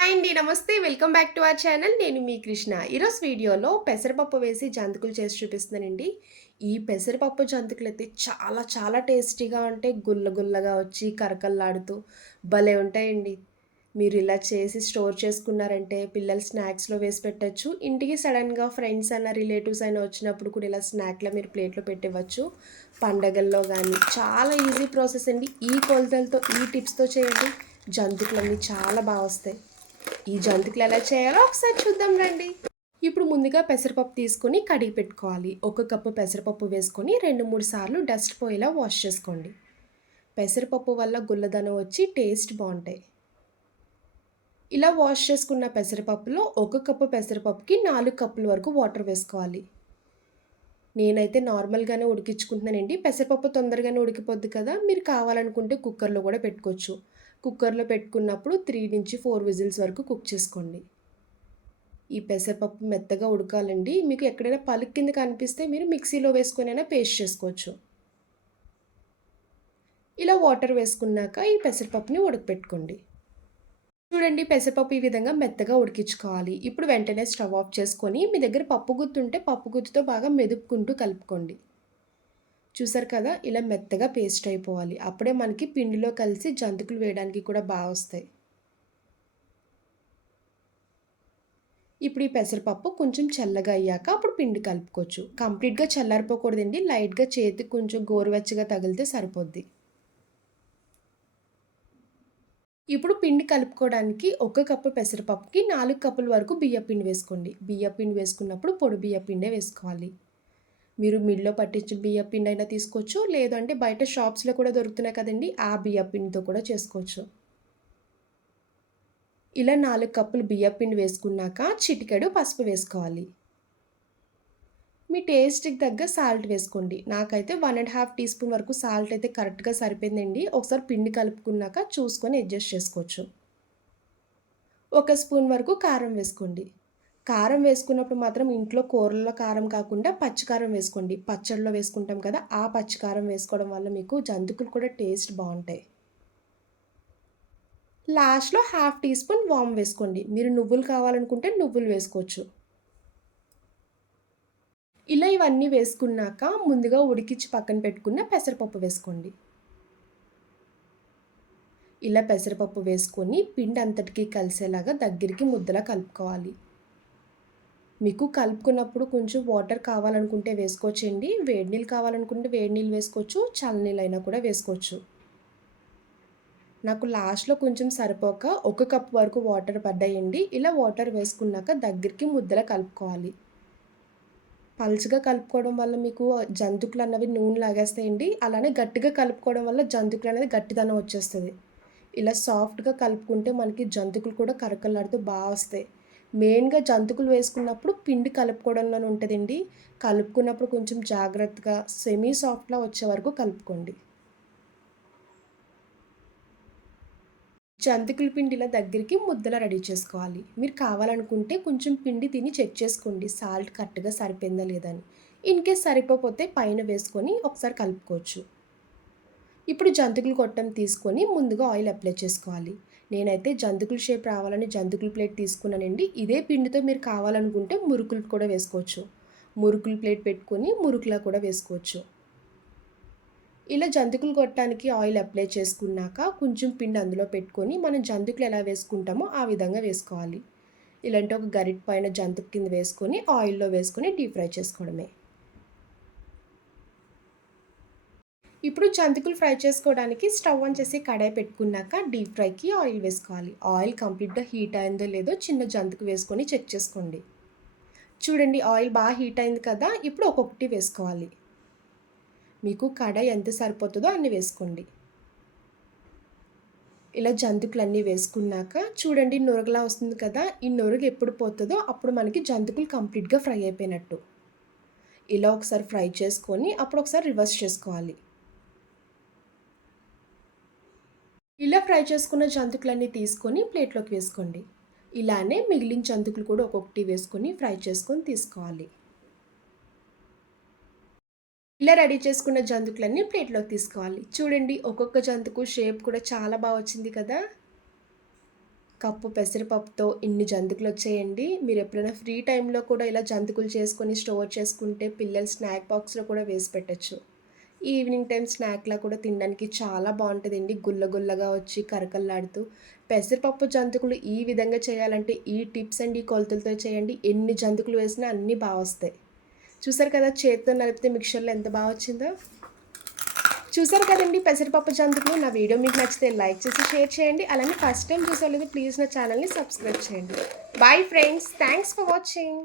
Hi అండి నమస్తే. Welcome back to our channel. నేను మీ కృష్ణ. ఈరోజు వీడియోలో పెసరపప్పు వేసి జంతుకులు చేసి చూపిస్తున్నానండి. ఈ పెసరపప్పు జంతుకులు అయితే చాలా చాలా టేస్టీగా ఉంటాయి గుల్ల గుల్లగా వచ్చి కరకల్లాడుతూ భలే ఉంటాయండి. మీరు ఇలా చేసి స్టోర్ చేసుకున్నారంటే పిల్లలు స్నాక్స్లో వేసి పెట్టచ్చు. ఇంటికి సడన్గా ఫ్రెండ్స్ అయినా రిలేటివ్స్ అయినా వచ్చినప్పుడు కూడా ఇలా స్నాక్లో మీరు ప్లేట్లో పెట్టివ్వచ్చు. పండగల్లో కానీ చాలా ఈజీ ప్రాసెస్ అండి. ఈ కొలతలతో ఈ టిప్స్తో చేయండి. జంతుకులన్నీ చాలా బాగా వస్తాయి. ఈ జంతికలు ఎలా చేయాలో ఒకసారి చూద్దాం రండి. ఇప్పుడు ముందుగా పెసరపప్పు తీసుకొని కడిగి పెట్టుకోవాలి. ఒక కప్పు పెసరపప్పు వేసుకొని రెండు మూడు సార్లు డస్ట్ పోయేలా వాష్ చేసుకోండి. పెసరపప్పు వల్ల గుల్లదనం వచ్చి టేస్ట్ బాగుంటాయి. ఇలా వాష్ చేసుకున్న పెసరపప్పులో ఒక కప్పు పెసరపప్పుకి నాలుగు కప్పుల వరకు వాటర్ వేసుకోవాలి. నేనైతే నార్మల్గానే ఉడికించుకుంటున్నానండి. పెసరపప్పు తొందరగానే ఉడికిపోద్ది కదా మీరు కావాలనుకుంటే కుక్కర్లో కూడా పెట్టుకోవచ్చు. కుక్కర్లో పెట్టుకున్నప్పుడు త్రీ నుంచి ఫోర్ విజిల్స్ వరకు కుక్ చేసుకోండి. ఈ పెసరపప్పు మెత్తగా ఉడకాలండి. మీకు ఎక్కడైనా పలుకు కింద కనిపిస్తే మీరు మిక్సీలో వేసుకొనైనా పేస్ట్ చేసుకోవచ్చు. ఇలా వాటర్ వేసుకున్నాక ఈ పెసరపప్పుని ఉడకపెట్టుకోండి. చూడండి పెసరపప్పు ఈ విధంగా మెత్తగా ఉడికించుకోవాలి. ఇప్పుడు వెంటనే స్టవ్ ఆఫ్ చేసుకొని మీ దగ్గర పప్పు గుత్తుంటే ఉంటే పప్పు గుత్తుతో బాగా మెదుపుకుంటూ కలుపుకోండి. చూసారు కదా? ఇలా మెత్తగా పేస్ట్ అయిపోవాలి. అప్పుడే మనకి పిండిలో కలిసి జంతుకులు వేయడానికి కూడా బాగా వస్తాయి. ఇప్పుడు ఈ పెసరపప్పు కొంచెం చల్లగా అయ్యాక అప్పుడు పిండి కలుపుకోవచ్చు. కంప్లీట్గా చల్లారిపోకూడదండి. లైట్గా చేతికి కొంచెం గోరువెచ్చగా తగిలితే సరిపోద్ది. ఇప్పుడు పిండి కలుపుకోవడానికి ఒక కప్పు పెసరపప్పుకి నాలుగు కప్పుల వరకు బియ్య పిండి వేసుకోండి. బియ్య పిండి వేసుకున్నప్పుడు పొడి బియ్య పిండే వేసుకోవాలి. మీరు మిల్లో పట్టించిన బియ్య పిండి అయినా తీసుకోవచ్చు లేదంటే బయట షాప్స్లో కూడా దొరుకుతున్నాయి కదండి ఆ బియ్య పిండితో కూడా చేసుకోవచ్చు. ఇలా నాలుగు కప్పులు బియ్య పిండి వేసుకున్నాక చిటికెడు పసుపు వేసుకోవాలి. మీ టేస్ట్కి తగ్గ సాల్ట్ వేసుకోండి. నాకైతే one and half teaspoon వరకు సాల్ట్ అయితే కరెక్ట్గా సరిపోయిందండి. ఒకసారి పిండి కలుపుకున్నాక చూసుకొని అడ్జస్ట్ చేసుకోవచ్చు. ఒక స్పూన్ వరకు కారం వేసుకోండి. కారం వేసుకున్నప్పుడు మాత్రం ఇంట్లో కూరల్లో కారం కాకుండా పచ్చికారం వేసుకోండి. పచ్చడిలో వేసుకుంటాం కదా ఆ పచ్చికారం వేసుకోవడం వల్ల మీకు జంతుకులు కూడా టేస్ట్ బాగుంటాయి. లాస్ట్లో హాఫ్ టీ స్పూన్ వామ్ వేసుకోండి. మీరు నువ్వులు కావాలనుకుంటే నువ్వులు వేసుకోవచ్చు. ఇలా ఇవన్నీ వేసుకున్నాక ముందుగా ఉడికించి పక్కన పెట్టుకున్న పెసరపప్పు వేసుకోండి. ఇలా పెసరపప్పు వేసుకొని పిండి అంతటికీ కలిసేలాగా దగ్గరికి ముద్దలా కలుపుకోవాలి. మీకు కలుపుకున్నప్పుడు కొంచెం వాటర్ కావాలనుకుంటే వేసుకోవచ్చండి. వేడి నీళ్ళు కావాలనుకుంటే వేడి నీళ్ళు వేసుకోవచ్చు. చల్లనీళ్ళు అయినా కూడా వేసుకోవచ్చు. నాకు లాస్ట్లో కొంచెం సరిపోక ఒక కప్ వరకు వాటర్ పడ్డాయండి. ఇలా వాటర్ వేసుకున్నాక దగ్గరికి ముద్దలా కలుపుకోవాలి. పలుచగా కలుపుకోవడం వల్ల మీకు జంతుకులు అన్నవి నూనె లాగేస్తాయండి. అలానే గట్టిగా కలుపుకోవడం వల్ల జంతుకులు అనేది గట్టిదనం వచ్చేస్తుంది. ఇలా సాఫ్ట్గా కలుపుకుంటే మనకి జంతుకులు కూడా కరకలాడుతూ బాగా వస్తాయి. మెయిన్గా జంతుకులు వేసుకున్నప్పుడు పిండి కలుపుకోవడంలోనే ఉంటుందండి. కలుపుకున్నప్పుడు కొంచెం జాగ్రత్తగా సెమీ సాఫ్ట్లా వచ్చే వరకు కలుపుకోండి. జంతికల పిండిలో దగ్గరికి ముద్దల రెడీ చేసుకోవాలి. మీరు కావాలనుకుంటే కొంచెం పిండి తిని చెక్ చేసుకోండి. సాల్ట్ కరెక్ట్గా సరిపోయిందా లేదని ఇన్ కేస్ సరిపోతే పైన వేసుకొని ఒకసారి కలుపుకోవచ్చు. ఇప్పుడు జంతికలు కొట్టం తీసుకొని ముందుగా ఆయిల్ అప్లై చేసుకోవాలి. నేనైతే జంతుకుల షేప్ రావాలని జంతుకుల ప్లేట్ తీసుకున్నానండి. ఇదే పిండితో మీరు కావాలనుకుంటే మురుకులు కూడా వేసుకోవచ్చు. మురుకులు ప్లేట్ పెట్టుకొని మురుకులా కూడా వేసుకోవచ్చు. ఇలా జంతుకులు కొట్టడానికి ఆయిల్ అప్లై చేసుకున్నాక కొంచెం పిండి అందులో పెట్టుకొని మనం జంతుకులు ఎలా వేసుకుంటామో ఆ విధంగా వేసుకోవాలి. ఇలాంటి ఒక గరిట పైన జంతుకు కింద వేసుకొని ఆయిల్లో వేసుకొని డీప్ ఫ్రై చేసుకోవడమే. ఇప్పుడు జంతికలు ఫ్రై చేసుకోవడానికి స్టవ్ ఆన్ చేసి కడాయి పెట్టుకున్నాక డీప్ ఫ్రైకి ఆయిల్ వేసుకోవాలి. ఆయిల్ కంప్లీట్గా హీట్ అయిందో లేదో చిన్న జంతికి వేసుకొని చెక్ చేసుకోండి. చూడండి ఆయిల్ బాగా హీట్ అయింది కదా ఇప్పుడు ఒక్కొక్కటి వేసుకోవాలి. మీకు కడాయి ఎంత సరిపోతుందో అన్ని వేసుకోండి. ఇలా జంతుకులు అన్నీ వేసుకున్నాక చూడండి నురగలా వస్తుంది కదా ఈ నురగ ఎప్పుడు పోతుందో అప్పుడు మనకి జంతుకులు కంప్లీట్గా ఫ్రై అయిపోయినట్టు. ఇలా ఒకసారి ఫ్రై చేసుకొని అప్పుడు ఒకసారి రివర్స్ చేసుకోవాలి. ఇలా ఫ్రై చేసుకున్న జంతుకులన్నీ తీసుకొని ప్లేట్లోకి వేసుకోండి. ఇలానే మిగిలిన జంతుకులు కూడా ఒక్కొక్కటి వేసుకొని ఫ్రై చేసుకొని తీసుకోవాలి. ఇలా రెడీ చేసుకున్న జంతుకులన్నీ ప్లేట్లోకి తీసుకోవాలి. చూడండి ఒక్కొక్క జంతుకు షేప్ కూడా చాలా బాగా వచ్చింది కదా. కప్పు పెసరపప్పుతో ఇన్ని జంతుకులు వచ్చేయండి. మీరు ఎప్పుడైనా ఫ్రీ టైంలో కూడా ఇలా జంతికలు చేసుకొని స్టోర్ చేసుకుంటే పిల్లలు స్నాక్ బాక్స్లో కూడా వేసి పెట్టచ్చు. ఈవినింగ్ టైం స్నాక్లా కూడా తినడానికి చాలా బాగుంటుందండి గుల్లగుల్లగా వచ్చి కరకల్లాడుతూ. పెసరపప్పు జంతికలు ఈ విధంగా చేయాలంటే ఈ టిప్స్ అండ్ ఈ కొలతలతో చేయండి. ఎన్ని జంతికలు వేసినా అన్నీ బాగా వస్తాయి. చూసారు కదా చేతితో నలిపితే మిక్చర్లో ఎంత బాగా వచ్చిందో? చూసారు కదండి పెసరపప్పు జంతుకులు. నా వీడియో మీకు నచ్చితే లైక్ చేసి షేర్ చేయండి. అలానే ఫస్ట్ టైం చూసేలేదు ప్లీజ్ నా ఛానల్ని సబ్స్క్రైబ్ చేయండి. Bye friends. Thanks for watching.